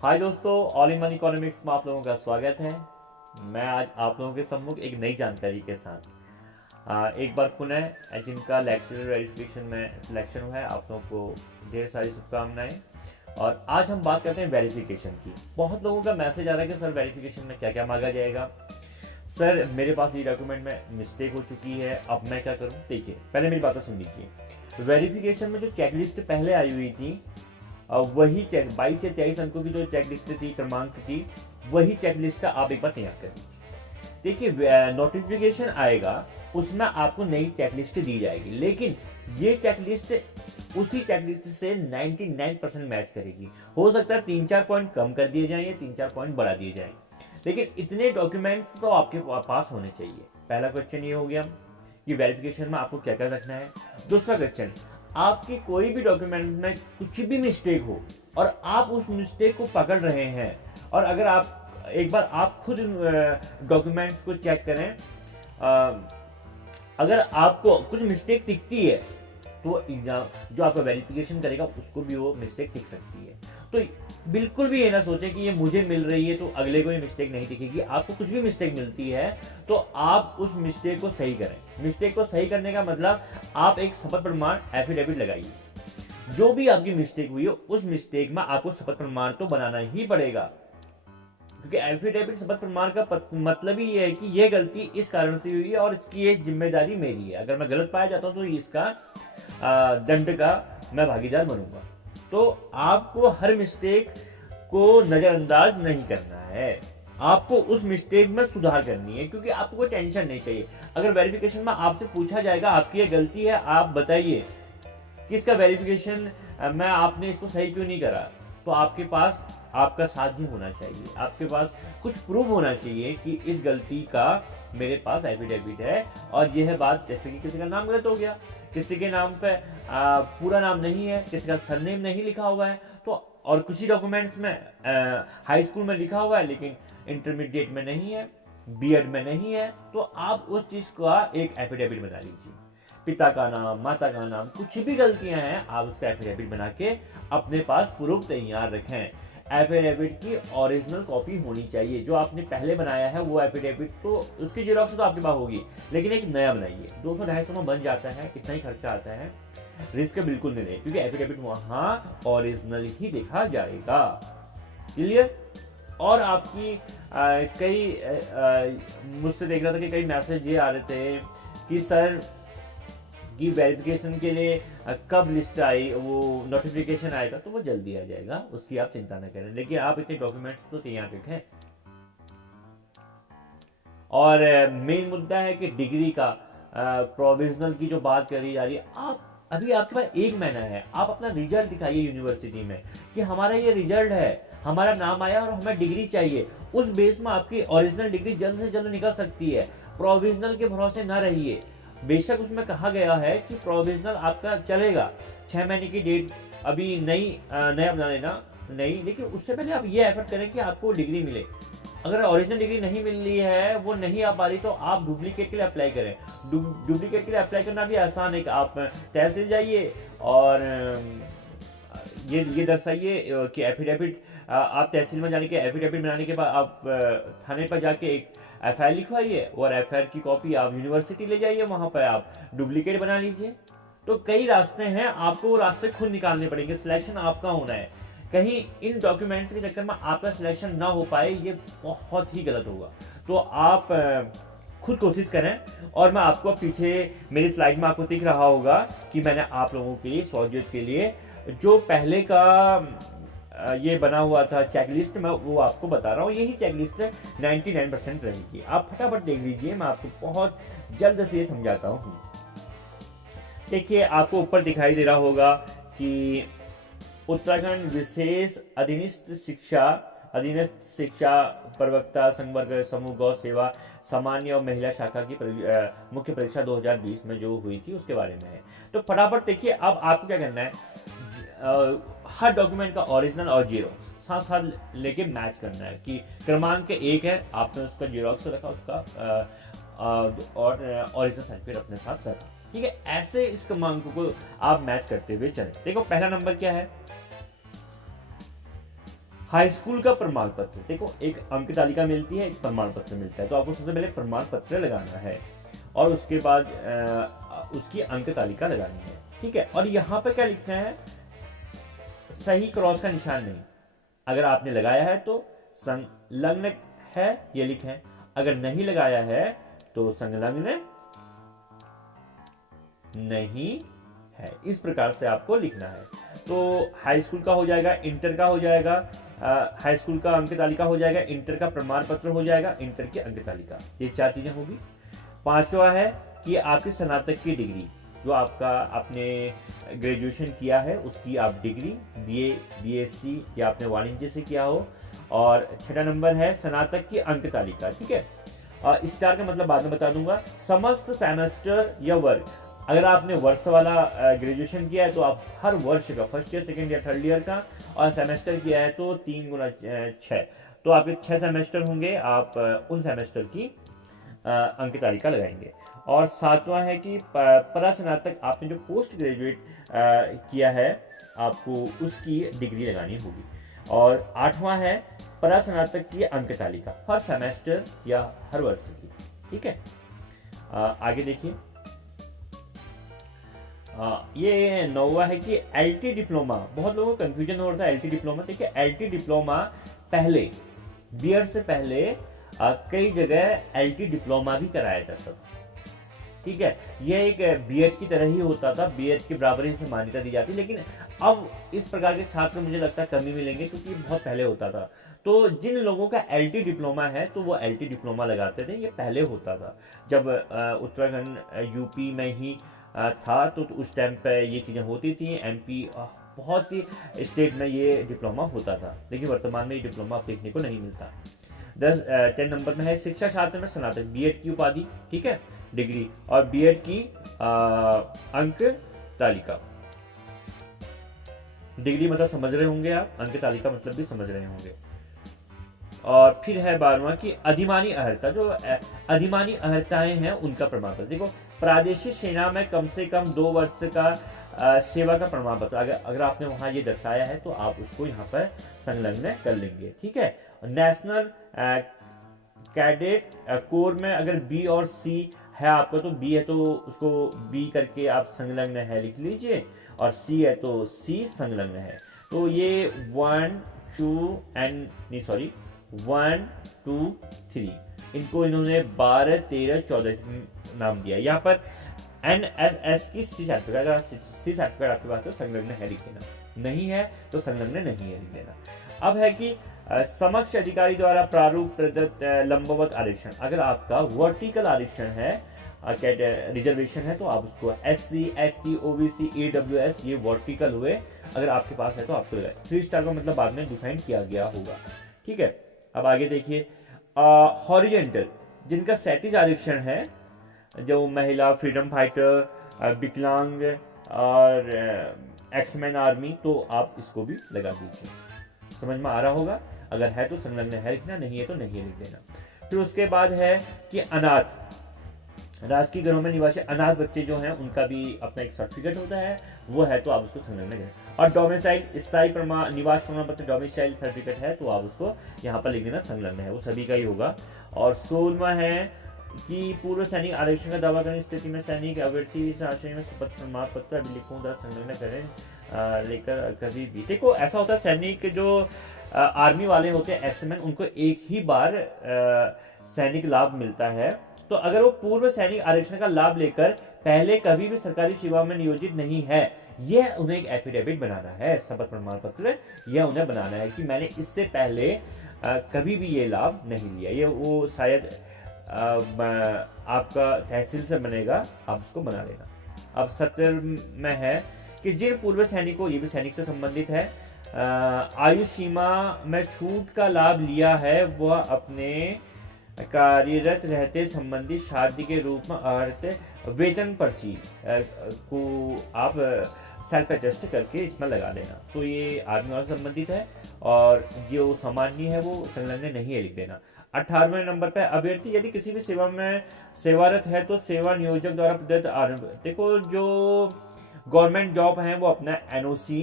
हाय दोस्तों, all in one economics में आप लोगों का स्वागत है। मैं आज आप लोगों के सम्मुख एक नई जानकारी के साथ एक बार पुनः जिनका लेक्चर वेरिफिकेशन में सिलेक्शन हुआ है, आप लोगों को ढेर सारी शुभकामनाएं। और आज हम बात करते हैं वेरिफिकेशन की। बहुत लोगों का मैसेज आ रहा है कि सर वेरिफिकेशन में क्या क्या मांगा जाएगा। सर मेरे पास ये डॉक्यूमेंट में मिस्टेक हो चुकी है, अब मैं क्या करूँ। देखिए, पहले मेरी बातें सुन लीजिए। वेरिफिकेशन में जो चेकलिस्ट पहले आई हुई थी, वही चेक 22 से 23 अंकों की जो चेक लिस्ट थी, क्रमांक की, वही चेक लिस्ट आप एक बार तैयार कर लीजिए। देखिए, नोटिफिकेशन आएगा, उसमें आपको नई चेक लिस्ट दी जाएगी, लेकिन ये चेक लिस्ट उसी चेक लिस्ट से 99% मैच करेगी। हो सकता है 3-4 पॉइंट कम कर दिए जाएं या 3-4 पॉइंट बढ़ा दिए जाएं, लेकिन इतने डॉक्यूमेंट्स तो आपके पास होने चाहिए। पहला क्वेश्चन ये हो गया कि वेरिफिकेशन में आपको क्या क्या रखना है। दूसरा क्वेश्चन, आपके कोई भी डॉक्यूमेंट में कुछ भी मिस्टेक हो और आप उस मिस्टेक को पकड़ रहे हैं, और अगर आप एक बार आप खुद डॉक्यूमेंट्स को चेक करें, अगर आपको कुछ मिस्टेक दिखती है तो एग्जाम जो आपका वेरिफिकेशन करेगा उसको भी वो मिस्टेक दिख सकती है। तो बिल्कुल भी ये ना सोचें कि ये मुझे मिल रही है तो अगले को ये मिस्टेक नहीं दिखेगी। आपको कुछ भी मिस्टेक मिलती है तो आप उस मिस्टेक को सही करें। मिस्टेक को सही करने का मतलब आप एक शपथ प्रमाण एफिडेविट लगाइए। जो भी आपकी मिस्टेक हुई हो उस मिस्टेक में आपको शपथ प्रमाण तो बनाना ही पड़ेगा, क्योंकि एफिडेविट शपथ प्रमाण का मतलब ही ये है कि ये गलती इस कारण से हुई है और इसकी ये जिम्मेदारी मेरी है। अगर मैं गलत पाया जाता हूं तो इसका दंड का मैं भागीदार बनूंगा। तो आपको हर मिस्टेक को नजरअंदाज नहीं करना है, आपको उस मिस्टेक में सुधार करनी है, क्योंकि आपको कोई टेंशन नहीं चाहिए। अगर वेरिफिकेशन में आपसे पूछा जाएगा आपकी ये गलती है, आप बताइए कि इसका वेरिफिकेशन मैं आपने इसको सही क्यों नहीं करा, तो आपके पास आपका साथ भी होना चाहिए, आपके पास कुछ प्रूफ होना चाहिए कि इस गलती का मेरे पास एफिडेविट है। और यह बात, जैसे कि किसी का नाम गलत हो गया, किसी के नाम पे पूरा नाम नहीं है, किसी का सरनेम नहीं लिखा हुआ है, तो और किसी डॉक्यूमेंट्स में हाई स्कूल में लिखा हुआ है लेकिन इंटरमीडिएट में नहीं है, बीएड में नहीं है, तो आप उस चीज का एक एफिडेविट बना लीजिए। पिता का नाम, माता का नाम, कुछ भी गलतियां हैं आप उसका एफिडेविट बना के अपने पास प्रूफ तैयार रखें। एफिडेविट की ओरिजिनल कॉपी होनी चाहिए। जो आपने पहले बनाया है वो एफिडेविट, तो उसकी जेरॉक्स तो आपके पास होगी, लेकिन एक नया बनाइए। 200-250 में बन जाता है, इतना ही खर्चा आता है, रिस्क बिल्कुल नहीं है, क्योंकि एफिडेविट वहां ओरिजिनल ही देखा जाएगा। क्लियर। और आपकी मुझसे देख रहा था कि कई मैसेज ये आ रहे थे कि सर की वेरिफिकेशन के लिए कब लिस्ट आई, वो नोटिफिकेशन आएगा, तो वो जल्दी आ जाएगा, उसकी आप चिंता न करें, लेकिन आप इतने डॉक्यूमेंट्स तो तैयार रखें। और मेन मुद्दा है कि डिग्री का प्रोविजनल की जो बात करी जा रही है, आप अभी आपके पास 1 महीना है, आप अपना रिजल्ट दिखाइए यूनिवर्सिटी में कि हमारा ये रिजल्ट है, हमारा नाम आया और हमें डिग्री चाहिए। उस बेस में आपकी ओरिजिनल डिग्री जल्द से जल्द निकल सकती है। प्रोविजनल के भरोसे न रहिए। बेशक उसमें कहा गया है कि प्रोविजनल आपका चलेगा, 6 महीने की डेट अभी नया बना लेना नहीं, लेकिन उससे पहले आप ये एफर्ट करें कि आपको डिग्री मिले। अगर ओरिजिनल डिग्री नहीं मिल रही है, वो नहीं आ पा रही, तो आप डुप्लीकेट के लिए अप्लाई करें। डुप्लीकेट के लिए अप्लाई करना भी आसान है कि आप तहसील जाइए और ये दर्शाइए कि एफिडेविट, आप तहसील में जाने के एफिडेविट बनाने के बाद आप थाने पर जाके एक एफआईआर लिखवाइए और एफआईआर की कॉपी आप यूनिवर्सिटी ले जाइए, वहां पर आप डुप्लीकेट बना लीजिए। तो कई रास्ते हैं, आपको वो रास्ते खुद निकालने पड़ेंगे। सिलेक्शन आपका होना है। कहीं इन डॉक्यूमेंट्स के चक्कर में आपका सिलेक्शन ना हो पाए, ये बहुत ही गलत होगा। तो आप खुद कोशिश करें। और मैं आपको पीछे मेरी स्लाइड में आपको दिख रहा होगा कि मैंने आप लोगों के लिए सहूलियत के लिए जो पहले का ये बना हुआ था चेकलिस्ट, मैं वो आपको बता रहा हूँ। यही चेकलिस्ट 99% रहेगी। आप फटाफट देख लीजिए, मैं आपको बहुत जल्द से ये समझाता हूँ। देखिए, आपको ऊपर दिखाई दे रहा होगा कि उत्तराखंड विशेष अधीनस्थ शिक्षा प्रवक्ता संवर्ग समूह गौ सेवा सामान्य और महिला शाखा की मुख्य परीक्षा 2020 में जो हुई थी उसके बारे में है। तो फटाफट देखिए, अब आपको क्या करना है, हर डॉक्यूमेंट का ओरिजिनल और जीरोक्स साथ साथ लेके मैच करना है कि क्रमांक 1 है, आपने उसका जीरोक्स रखा, उसका और ओरिजिनल सर्टिफिकेट अपने साथ रखा। ठीक है, ऐसे इस क्रमांक को आप मैच करते हुए चलें। देखो, पहला नंबर क्या है, हाई स्कूल का प्रमाण पत्र, देखो एक अंक तालिका मिलती है, एक प्रमाण पत्र मिलता है, तो आपको सबसे पहले प्रमाण पत्र लगाना है और उसके बाद उसकी अंक तालिका लगानी है, ठीक है। और यहाँ पे क्या लिखना है, सही क्रॉस का निशान नहीं, अगर आपने लगाया है तो संलग्न है ये लिखें, अगर नहीं लगाया है तो संलग्न नहीं है, इस प्रकार से आपको लिखना है। तो हाई स्कूल का हो जाएगा, इंटर का हो जाएगा, हाई स्कूल का अंक तालिका हो जाएगा, इंटर का प्रमाण पत्र हो जाएगा, इंटर की अंक तालिका, ये 4 चीजें होगी। 5वां है कि आपकी स्नातक की डिग्री, जो आपका आपने ग्रेजुएशन किया है उसकी आप डिग्री, बीए, बीएससी या आपने वाणिज्य से किया हो। और 6वां नंबर है स्नातक की अंक तालिका, ठीक है। स्टार का मतलब बाद में बता दूंगा। समस्त सेमेस्टर या वर्ग, अगर आपने वर्ष वाला ग्रेजुएशन किया है तो आप हर वर्ष का, first year, second year, third year का, और सेमेस्टर किया है तो 3 गुना 6, तो आपके 6 सेमेस्टर होंगे, आप उन सेमेस्टर की अंक तालिका लगाएंगे। और 7वां है कि परास्नातक, आपने जो पोस्ट ग्रेजुएट किया है आपको उसकी डिग्री लगानी होगी। और 8वां है परास्नातक की अंक तालिका, हर सेमेस्टर या हर वर्ष की, ठीक है। आगे देखिए, ये 9वां है कि एलटी डिप्लोमा, बहुत लोगों को कंफ्यूजन हो रहा था एलटी डिप्लोमा। देखिए एलटी डिप्लोमा पहले, बीएड से पहले कई जगह एलटी डिप्लोमा भी कराया जाता था, ठीक है। यह एक बीएड की तरह ही होता था, बीएड की बराबरी से मान्यता दी जाती, लेकिन अब इस प्रकार के छात्र मुझे लगता है कम ही मिलेंगे, क्योंकि बहुत पहले होता था। तो जिन लोगों का एलटी डिप्लोमा है तो वो एलटी डिप्लोमा लगाते थे, ये पहले होता था जब उत्तराखंड यूपी में ही था, तो उस टाइम पे ये चीज़ें होती थी। एमपी बहुत ही स्टेट में ये डिप्लोमा होता था, लेकिन वर्तमान में ये डिप्लोमा देखने को नहीं मिलता। 10 नंबर में है शिक्षा शास्त्र में स्नातक, बीएड की उपाधि, ठीक है, डिग्री, और बीएड की अंक तालिका। डिग्री मतलब समझ रहे होंगे आप, अंक तालिका मतलब भी समझ रहे होंगे। और फिर है 12वां की अधिमानी अहर्ता, जो अधिमानी अहर्ताएं हैं उनका प्रमाण पत्र। देखो प्रादेशिक सेना में कम से कम 2 वर्ष का सेवा का प्रमाण पत्र, अगर आपने वहां ये दर्शाया है तो आप उसको यहाँ पर संलग्न कर लेंगे, ठीक है। नेशनल कैडेट कोर में अगर बी और सी है आपका, तो बी है तो उसको बी करके आप संलग्न है लिख लीजिए, और सी है तो सी संलग्न है। तो ये 1 2 3 इनको इन्होंने 12 13 14 नाम दिया। यहाँ पर NSS की सी सर्टिफिकेट, अगर सी सर्टिफिकेट आपके पास तो संलग्न है लिख देना, नहीं है तो संलग्न नहीं है लिख देना। अब है कि समक्ष अधिकारी द्वारा प्रारूप प्रदत्त लंबवत आरक्षण, अगर आपका वर्टिकल आरक्षण है, रिजर्वेशन है, तो आप उसको SC ST OBC AWS ये वर्टिकल हुए, अगर आपके पास है तो आपको लगाए। 3 स्टार का मतलब बाद में डिफाइन किया गया होगा, ठीक है। अब आगे देखिए, हॉरिजेंटल जिनका 37 आरक्षण है, जो महिला, फ्रीडम फाइटर, विकलांग और एक्समैन आर्मी, तो आप इसको भी लगा दीजिए। समझ में आ रहा होगा, अगर है तो संलग्न है लिखना, नहीं है तो नहीं लिख देना। फिर उसके बाद है कि अनाथ, राजकीय घरों में निवासी अनाथ बच्चे जो हैं उनका भी अपना एक सर्टिफिकेट होता है, वो है तो आप उसको संलग्न करें। और डोमिसाइल स्थायी निवास प्रमाण पत्र, डोमिसाइल सर्टिफिकेट है तो आप उसको यहाँ पर लिख देना संलग्न है, वो सभी का ही होगा। और 16वां है कि पूर्व सैनिक आरक्षण का दावा करने स्थिति में सैनिक अभ्यर्थी इस आशय में शपथ प्रमाण पत्र अभिलेखों द्वारा संलग्न करें लेकर कभी भी। देखो ऐसा होता है, सैनिक जो आर्मी वाले होते हैं, एक्समैन, उनको एक ही बार सैनिक लाभ मिलता है। तो अगर वो पूर्व सैनिक आरक्षण का लाभ लेकर पहले कभी भी सरकारी सेवा में नियोजित नहीं है, यह उन्हें एक एफिडेविट बनाना है, शपथ प्रमाण पत्र यह उन्हें बनाना है कि मैंने इससे पहले कभी भी ये लाभ नहीं लिया। ये वो शायद आपका तहसील से बनेगा, आप उसको बना लेना। अब 17 में है कि जिन पूर्व सैनिकों, ये भी सैनिक से संबंधित है, आयु सीमा में छूट का लाभ लिया है, वह अपने कार्यरत रहते संबंधित शादी के रूप में आहरित वेतन पर्ची को आप सेल्फ एडजस्ट करके इसमें लगा देना। तो ये आर्मी वाला संबंधित है, और जो सामान्य है वो संलग्न नहीं है लिख देना। 18वें नंबर पे अभ्यर्थी यदि किसी भी सेवा में सेवारत है तो सेवा नियोजक द्वारा प्रदत्त, देखो जो गवर्नमेंट जॉब है वो अपना NOC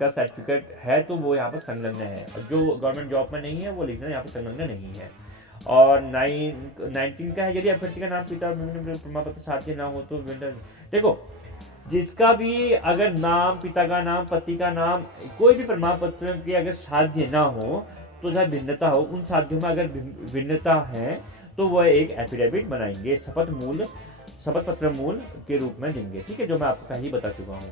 का सर्टिफिकेट है तो वो यहाँ पर संलग्न है, और जो गवर्नमेंट जॉब में नहीं है वो लिखना यहाँ पर संलग्न नहीं है। और 19 का है, यदि अभ्यर्थी का नाम पिता प्रमाण पत्र साध्य ना हो तो देखो, जिसका भी अगर नाम, पिता का नाम, पति का नाम, कोई भी प्रमाण पत्र के अगर साध्य ना हो तो जहाँ भिन्नता हो, उन साध्यों में अगर भिन्नता है तो वह एक एफिडेविट बनाएंगे, शपथ पत्र मूल के रूप में देंगे। ठीक है, जो मैं आपको पहले ही बता चुका हूँ।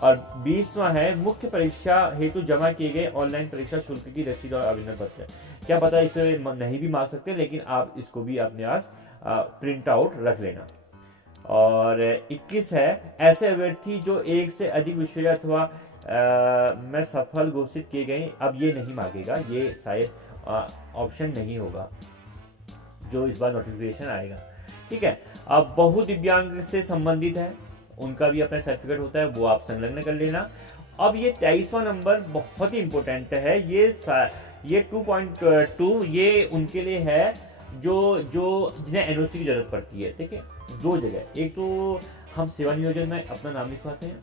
और 20वां है मुख्य परीक्षा हेतु जमा किए गए ऑनलाइन परीक्षा शुल्क की रसीद और आवेदन पत्र। क्या पता इसे नहीं भी मांग सकते, लेकिन आप इसको भी अपने पास प्रिंट आउट रख लेना। और 21 है ऐसे अभ्यर्थी जो एक से अधिक विषय अथवा में सफल घोषित किए गए, अब ये नहीं मांगेगा, ये शायद ऑप्शन नहीं होगा जो इस बार नोटिफिकेशन आएगा। ठीक है, अब बहुदिव्यांग से संबंधित है, उनका भी अपना सर्टिफिकेट होता है, वो आप संलग्न कर लेना। अब ये 23वां नंबर बहुत ही इंपॉर्टेंट है, ये 2.2 ये उनके लिए है जो जिन्हें एनओसी की जरूरत पड़ती है। ठीक है, दो जगह, एक तो हम सेवा नियोजन में अपना नाम लिखवाते हैं,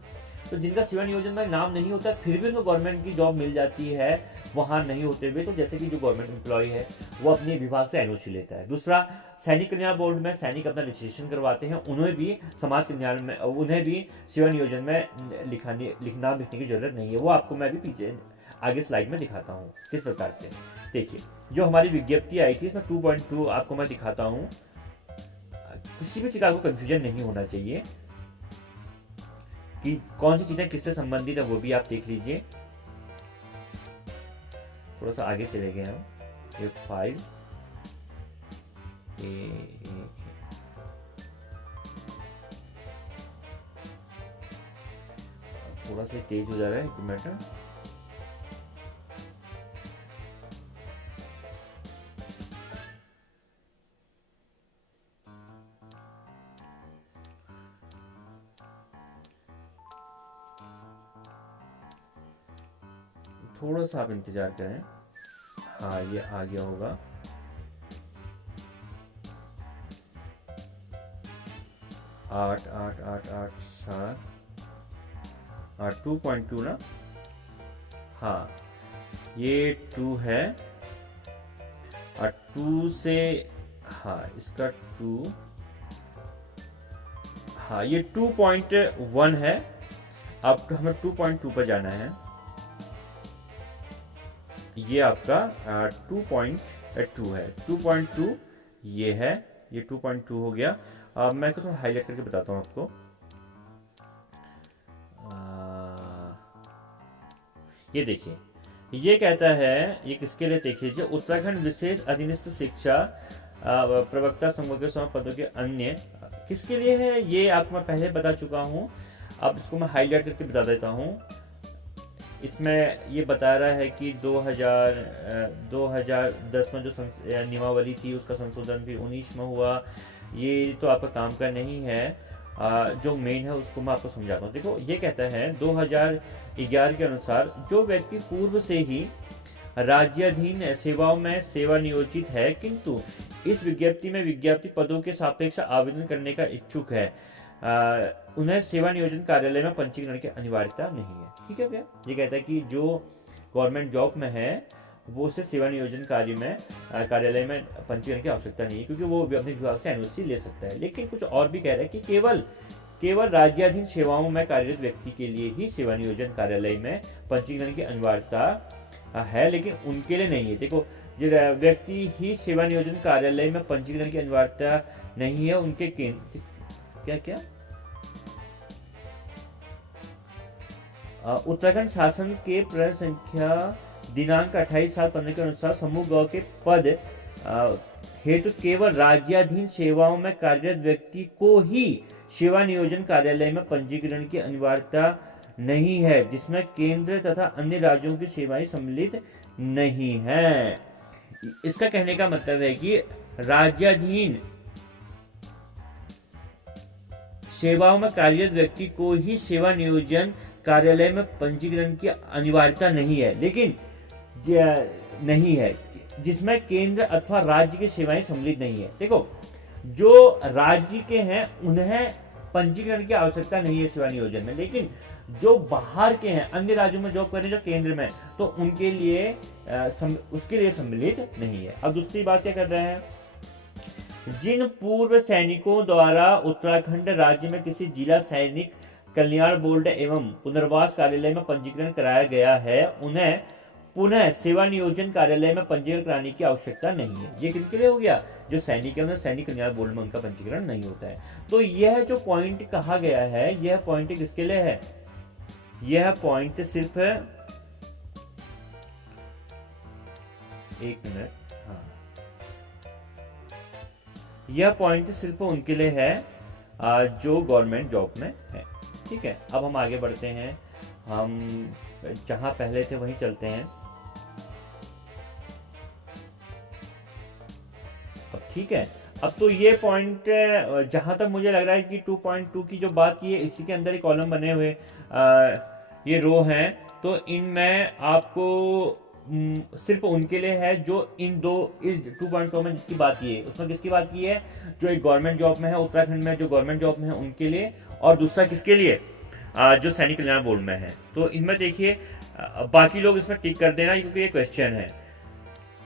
तो जिनका सेवा नियोजन में नाम नहीं होता फिर भी उनको गवर्नमेंट की जॉब मिल जाती है वहाँ नहीं होते हुए, तो जैसे कि जो गवर्नमेंट एम्प्लॉय है वो अपने विभाग से एनओसी लेता है। दूसरा, सैनिक कल्याण बोर्ड में सैनिक अपना रजिस्ट्रेशन करवाते हैं, उन्हें भी समाज कल्याण में, उन्हें भी सेवा नियोजन में नाम लिखने की जरूरत नहीं है। वो आपको मैं भी पीछे आगे स्लाइड में दिखाता हूँ किस प्रकार से। देखिए, जो हमारी विज्ञप्ति आई थी इसमें 2.2 आपको मैं दिखाता हूँ, किसी भी चीज को कंफ्यूजन नहीं होना चाहिए कि कौन सी चीजें किससे संबंधित है, वो भी आप देख लीजिए। थोड़ा सा आगे चले गए हम, ये फाइल थोड़ा सा तेज हो जा रहा है, एक मिनट। थोड़ा सा आप इंतजार करें, हाँ ये आ गया होगा। आठ आठ आठ आठ सात 2.2 ना, हाँ ये 2 है, और 2 से, हाँ इसका 2, हाँ ये 2.1 है। अब हमें 2.2 पर जाना है, ये आपका 2.2 है, 2.2 ये है, ये 2.2 हो गया। अब मैं थोड़ा हाईलाइट करके बताता हूँ आपको। ये देखिए, ये कहता है, ये किसके लिए देख लीजिए, उत्तराखंड विशेष अधीनस्थ शिक्षा प्रवक्ता संघ के पदों के अन्य, किसके लिए है ये आपको मैं पहले बता चुका हूँ। अब इसको मैं हाईलाइट करके बता देता हूँ। इसमें ये बता रहा है कि 2010 में जो नियमावली थी उसका संशोधन भी 19 में हुआ। ये तो आपका काम का नहीं है, जो मेन है उसको मैं आपको समझाता हूँ। देखो, ये कहता है 2011 के अनुसार जो व्यक्ति पूर्व से ही राज्याधीन सेवाओं में सेवा नियोजित है किंतु इस विज्ञप्ति में विज्ञप्ति पदों के सापेक्ष आवेदन करने का इच्छुक है, उन्हें सेवा नियोजन कार्यालय में पंजीकरण की अनिवार्यता नहीं है। ठीक है क्या, ये कहता है कि जो गवर्नमेंट जॉब में है वो उसे सेवा नियोजन कार्यालय में पंजीकरण की आवश्यकता नहीं है, क्योंकि वो अपने विभाग से एनओसी ले सकता है। लेकिन कुछ और भी कह रहा है कि केवल राज्याधीन सेवाओं में कार्यरत व्यक्ति के लिए ही सेवा नियोजन कार्यालय में पंजीकरण की अनिवार्यता है, लेकिन उनके लिए नहीं है। देखो, जो व्यक्ति ही सेवा नियोजन कार्यालय में पंजीकरण की अनिवार्यता नहीं है, उनके क्या उत्तराखंड शासन के प्रश्न संख्या दिनांक 28/7/15 के अनुसार समूह ग के पद हेतु केवल राज्याधीन सेवाओं में कार्यरत व्यक्ति को ही सेवा नियोजन कार्यालय में पंजीकरण की अनिवार्यता नहीं है, जिसमें केंद्र तथा अन्य राज्यों की सेवाएं सम्मिलित नहीं है। इसका कहने का मतलब है कि राज्याधीन सेवाओं में कार्यरत व्यक्ति को ही सेवा नियोजन कार्यालय में पंजीकरण की अनिवार्यता नहीं है, लेकिन नहीं है जिसमें केंद्र अथवा राज्य की सेवाएं सम्मिलित नहीं है। देखो, जो राज्य के हैं उन्हें पंजीकरण की आवश्यकता नहीं है सेवा नियोजन में, लेकिन जो बाहर के हैं, अन्य राज्यों में जॉब कर रहे हैं जो केंद्र में, तो उनके लिए उसके लिए सम्मिलित नहीं है। अब दूसरी बात क्या कर रहे हैं, जिन पूर्व सैनिकों द्वारा उत्तराखंड राज्य में किसी जिला सैनिक कल्याण बोर्ड एवं पुनर्वास कार्यालय में पंजीकरण कराया गया है, उन्हें पुनः सेवा नियोजन कार्यालय में पंजीकरण कराने की आवश्यकता नहीं है। ये किनके लिए हो गया, जो सैनिक है उन्हें सैनिक कल्याण बोर्ड में उनका पंजीकरण नहीं होता है। तो यह जो पॉइंट कहा गया है, यह पॉइंट किसके लिए है, यह पॉइंट सिर्फ, एक मिनट, हाँ, यह पॉइंट सिर्फ उनके लिए है जो गवर्नमेंट जॉब में है। ठीक है, अब हम आगे बढ़ते हैं, हम जहां पहले थे वहीं चलते हैं। ठीक है, अब तो ये पॉइंट जहां तक मुझे लग रहा है कि 2.2 की जो बात की है, इसी के अंदर ही कॉलम बने हुए ये रो हैं, तो इनमें आपको सिर्फ उनके लिए है जो इन दो, इस 2.2 में जिसकी बात की है, उसमें किसकी बात की है, जो एक गवर्नमेंट जॉब में है उत्तराखंड में, जो गवर्नमेंट जॉब में है उनके लिए, और दूसरा किसके लिए, जो सैनिक कल्याण बोर्ड में है। तो इनमें देखिए बाकी लोग इसमें टिक कर देना क्योंकि ये क्वेश्चन है।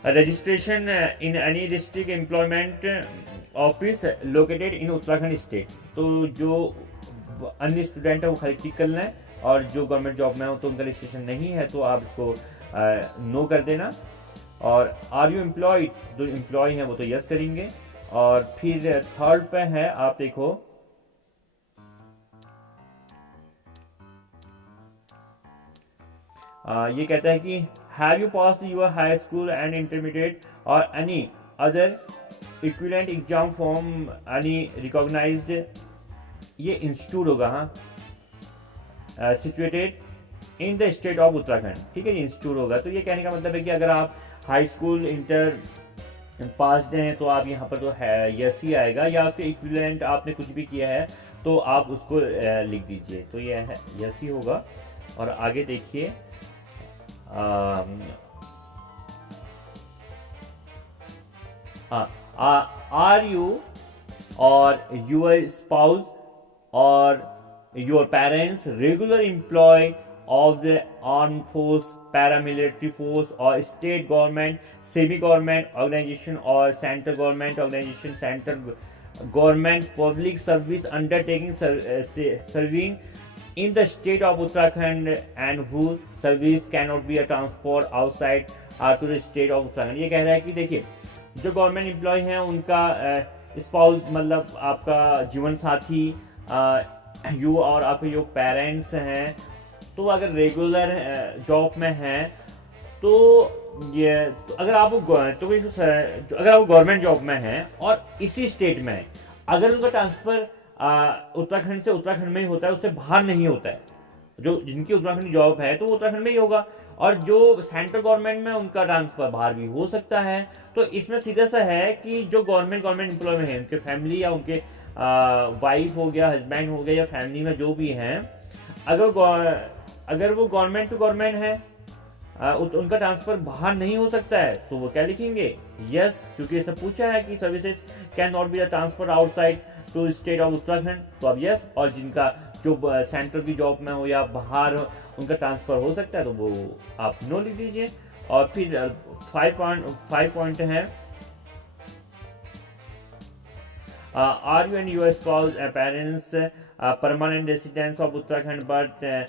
Registration in any district employment office located in Uttarakhand state, तो जो अन्य स्टूडेंट है वो खाली टिक कर लें, और जो गवर्नमेंट जॉब में हो तो उनका रजिस्ट्रेशन नहीं है तो आप इसको नो कर देना। और आर यू एम्प्लॉयड, जो एम्प्लॉय हैं वो तो यस करेंगे। और फिर थर्ड पे है, आप देखो ये कहता है कि have you passed your high school and intermediate और any other equivalent exam from any recognised, ये इंस्टीट्यूट होगा, हाँ, situated in the state of Uttarakhand. ठीक है, ये इंस्टीट्यूट होगा। तो ये कहने का मतलब है कि अगर आप हाई स्कूल इंटर पास्ड हैं तो आप यहाँ पर तो है यस ही आएगा, या उसके इक्विवेलेंट आपने कुछ भी किया है तो आप उसको लिख दीजिए, तो ये है यस ही होगा। और आगे देखिए आर यू और योर स्पाउस और your parents regular employ of the arm force, paramilitary force or state government, semi-government organization or central government organization, central government public service undertaking serving in the state of Uttarakhand and whose service cannot be a transport outside to the state of Uttarakhand। ये कह रहा है कि देखिए जो government employ हैं उनका spouse मतलब आपका जीवन साथी, यू और आपके जो पेरेंट्स हैं, तो अगर रेगुलर जॉब में हैं तो ये तो अगर आप गवर्नमेंट जॉब में हैं और इसी स्टेट में, अगर उनका ट्रांसफर उत्तराखंड से उत्तराखंड में ही होता है, उससे बाहर नहीं होता है, जो जिनकी उत्तराखंड जॉब है तो वो उत्तराखंड में ही होगा, और जो सेंट्रल गवर्नमेंट में उनका ट्रांसफर बाहर भी हो सकता है। तो इसमें सीधा सा है कि जो गवर्नमेंट एम्प्लॉय में है, उनके फैमिली या उनके वाइफ हो गया, हस्बैंड हो गया, या फैमिली में जो भी हैं, अगर वो गवर्नमेंट टू गवर्नमेंट है, उनका ट्रांसफर बाहर नहीं हो सकता है, तो वो क्या लिखेंगे, यस, क्योंकि इसने पूछा है कि services can not be transfer outside to state of Uttarakhand, तो अब यस। और जिनका जो सेंट्रल की जॉब में हो या बाहर उनका ट्रांसफर हो सकता है तो वो आप नो लिख दीजिए। और फिर 5 पॉइंट है, are you and your spouse parents permanent residents of Uttarakhand but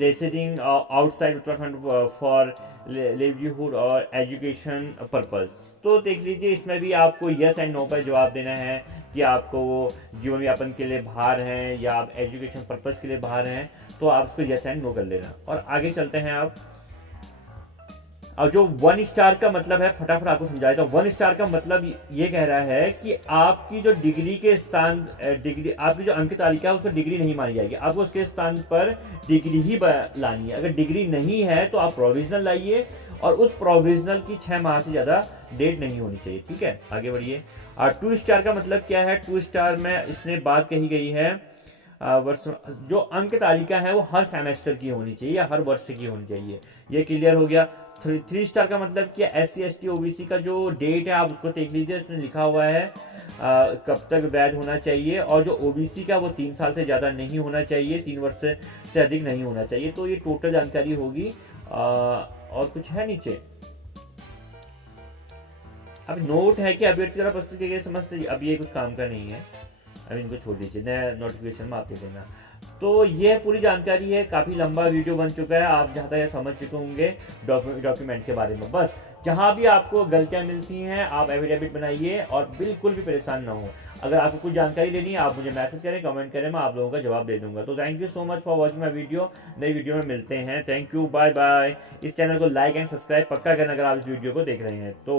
residing outside Uttarakhand for livelihood और एजुकेशन पर्पस। तो देख लीजिए इसमें भी आपको यस एंड नो पर जवाब देना है कि आपको वो जीवन यापन के लिए बाहर हैं या आप एजुकेशन पर्पस के लिए बाहर हैं, तो आप उसको यस एंड नो कर लेना। और आगे चलते हैं आप। और जो 1 स्टार का मतलब है, फटाफट आपको समझाया था। 1 स्टार का मतलब ये कह रहा है कि आपकी जो डिग्री के स्थान, डिग्री आपकी जो अंक तालिका है उसको डिग्री नहीं मानी जाएगी, आपको उसके स्थान पर डिग्री ही लानी है। अगर डिग्री नहीं है तो आप प्रोविजनल लाइए, और उस प्रोविजनल की 6 माह से ज़्यादा डेट नहीं होनी चाहिए। ठीक है, आगे बढ़िए। और 2 स्टार का मतलब क्या है, 2 स्टार में इसने बात कही गई है वर्ष, जो अंक तालिका है वो हर सेमेस्टर की होनी चाहिए या हर वर्ष की होनी चाहिए, ये क्लियर हो गया। थ्री स्टार का मतलब कि SC ST OBC का जो डेट है आप उसको देख लीजिए, उसमें लिखा हुआ है कब तक वैध होना चाहिए, और जो OBC का वो 3 साल से ज़्यादा नहीं होना चाहिए, 3 वर्ष से अधिक नहीं होना चाहिए। तो ये टोटल जानकारी होगी। और कुछ है नीचे, अब नोट है कि अभ्यर्थी द्वारा प्रस्तुत किए गए समस्त, अब ये कुछ काम का नहीं है, अब इनको छोड़ दीजिए, नया नोटिफिकेशन में आप दे देना। तो ये पूरी जानकारी है, काफ़ी लंबा वीडियो बन चुका है, आप जहाँ तक ये समझ चुके होंगे डॉक्यूमेंट के बारे में। बस जहाँ भी आपको गलतियाँ मिलती हैं आप एफिडेविट बनाइए और बिल्कुल भी परेशान ना हो। अगर आपको कुछ जानकारी लेनी है आप मुझे मैसेज करें, कमेंट करें, मैं आप लोगों का जवाब दे दूंगा। तो thank you so much for watching my video. नई वीडियो में मिलते हैं, थैंक यू, बाय बाय। इस चैनल को लाइक एंड सब्सक्राइब पक्का करना अगर आप इस वीडियो को देख रहे हैं तो।